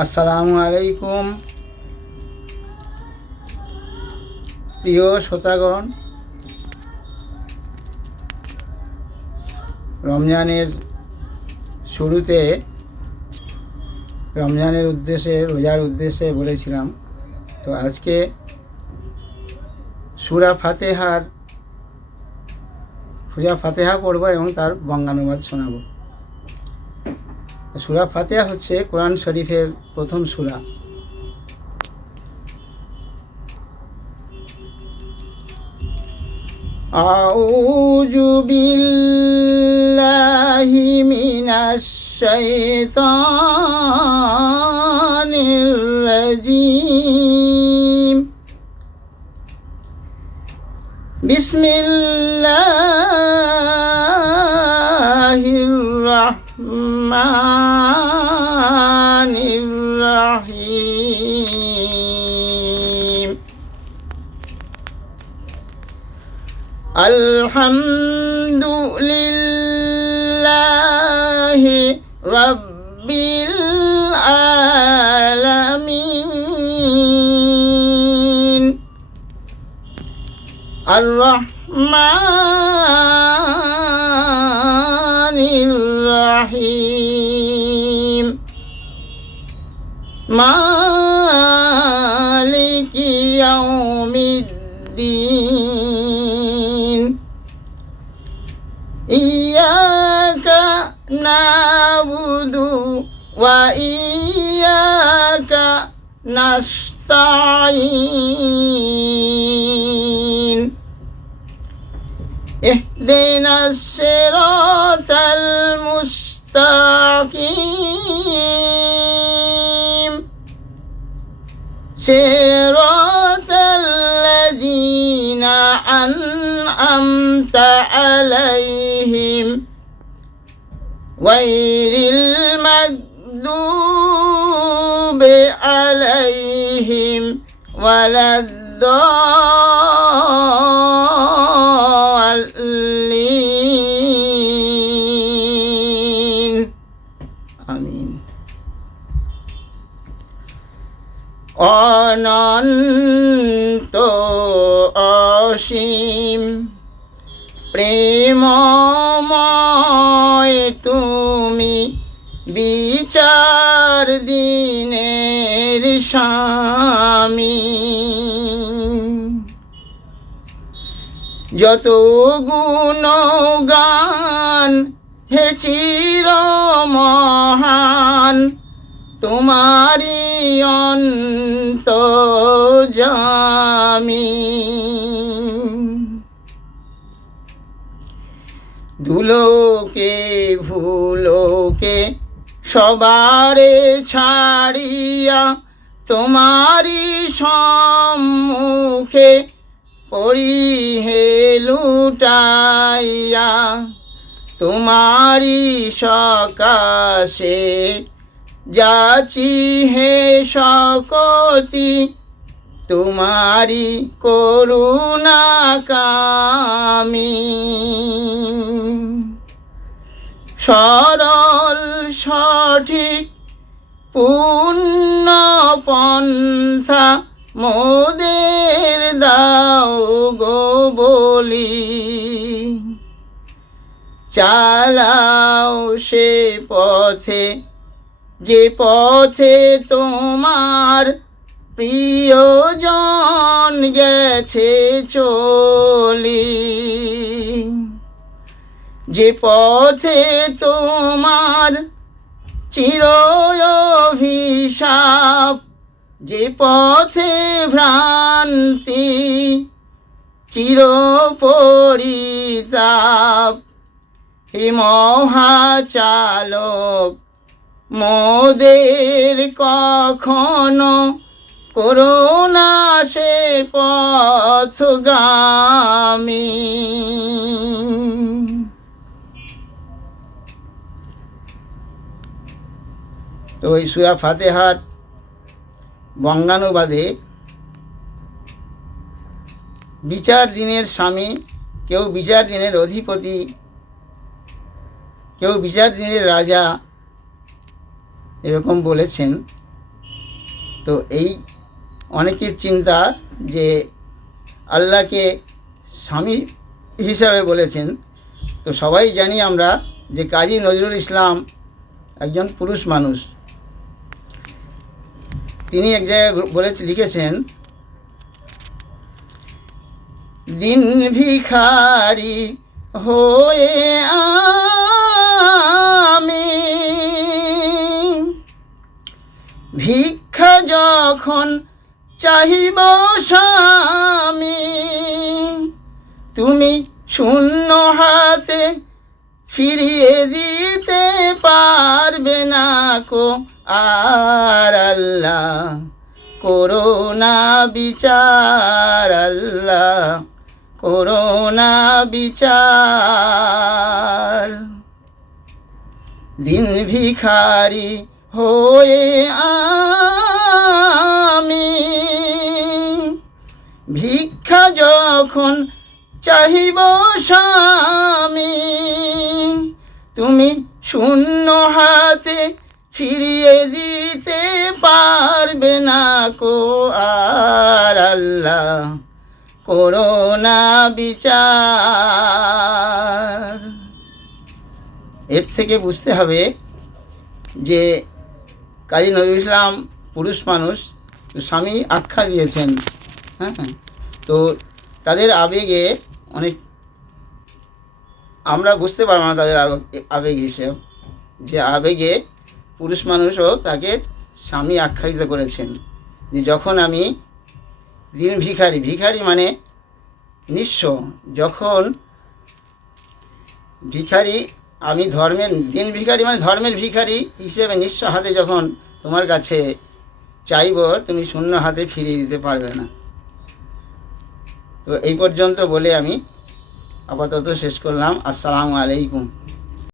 আসসালামু আলাইকুম প্রিয় শ্রোতাগণ। রমজানের শুরুতে রমজানের উদ্দেশ্যে, রোজার উদ্দেশ্যে বলেছিলাম, তো আজকে সূরা ফাতিহা পড়ব এবং তার বঙ্গানুবাদ শোনাব। সূরা ফাতিহা হচ্ছে কোরআন শরীফের প্রথম সূরা। আউযু বিল্লাহি মিনাশ শাইতানির রাজীম। বিসমিল্লাহির রাহমানির রাহিম। আলহামদুলিল্লাহি রাব্বিল আলামিন। আর রহমানির রাহিম। মালিকি ইয়াউমিদ্দিন। ইয়্যাকা না'বুদু ওয়া ইয়্যাকা নাস্তাঈন। ইহদিনাস সিরাতাল মুস্তাকিম। সিরাতাল লাযীনা আন'আমতা আলাইহিম গায়রিল মাগদুবি আলাইহিম ওয়ালাদ-দাল্লিন। আমিন। অনন্ত অসীম প্রেমময় তুমি, বিচার দিনের স্বামী। যত গুণগান হে চির মহান, তোমারি অন্তর্যামী। ধুলোকে ভুলোকে সবারে ছাড়িয়া, তোমারি সম্মুখে পড়ি হে লুটাইয়া। তোমারি সকাশে যাচি হে শকতি, তোমারি করুণা কামি। সরল সঠিক পূর্ণ পন্থা মোদের দাও গো বলি। চালাও সে পথে যে পথে তোমার প্রিয়জন গেছে চলি। যে পথে তোমার চির অভিশাপ, যে পথে ভ্রান্তি চির পরিতাপ। হে মহাচালক, মোদের কখনো করোনা সে পথগামী। তো এই সূরা ফাতিহার বঙ্গানুবাদে বিচার দিনের স্বামী, কেউ বিচার দিনের অধিপতি, কেউ বিচার দিনের রাজা, এরকম বলেছেন। তো এই অনেকের চিন্তা যে আল্লাহকে স্বামী হিসাবে বলেছেন। তো সবাই জানি আমরা যে কাজী নজরুল ইসলাম একজন পুরুষ মানুষ। তিনি এক জায়গায় লিখেছেন, দিন ভিখারি হয়ে আমি ভিক্ষা যখন চাহিব স্বামী, তুমি শূন্য হাতে ফিরিয়ে দিতে পারবে না কো আর আল্লাহ করোনা বিচার, আল্লাহ করোনা বিচার। দিন ভিখারি হয়ে আমি ভিক্ষা যখন চাহিব স্বামী, তুমি শূন্য হাতে ফিরিয়ে দিতে পারবে না কো আর আল্লাহ করোনা বিচার। এর থেকে বুঝতে হবে যে কাজী নজরুল ইসলাম পুরুষ মানুষ, স্বামী আখ্যা দিয়েছেন। হ্যাঁ, তো তাদের আবেগে অনেক আমরা বুঝতে পারবো না তাদের আবেগ হিসেব, যে আবেগে পুরুষ মানুষও তাকে স্বামী আখ্যায়িত করেছেন। যে যখন আমি দিন ভিখারি, ভিখারি মানে নিঃস্ব, যখন ভিখারি আমি ধর্মের, দিন ভিখারি মানে ধর্মের ভিখারি হিসেবে নিঃস্ব হাতে যখন তোমার কাছে চাইব, তুমি শূন্য হাতে ফিরিয়ে দিতে পারবে না। তো এই পর্যন্ত বলে আমি আপাতত শেষ করলাম। আসসালামু আলাইকুম।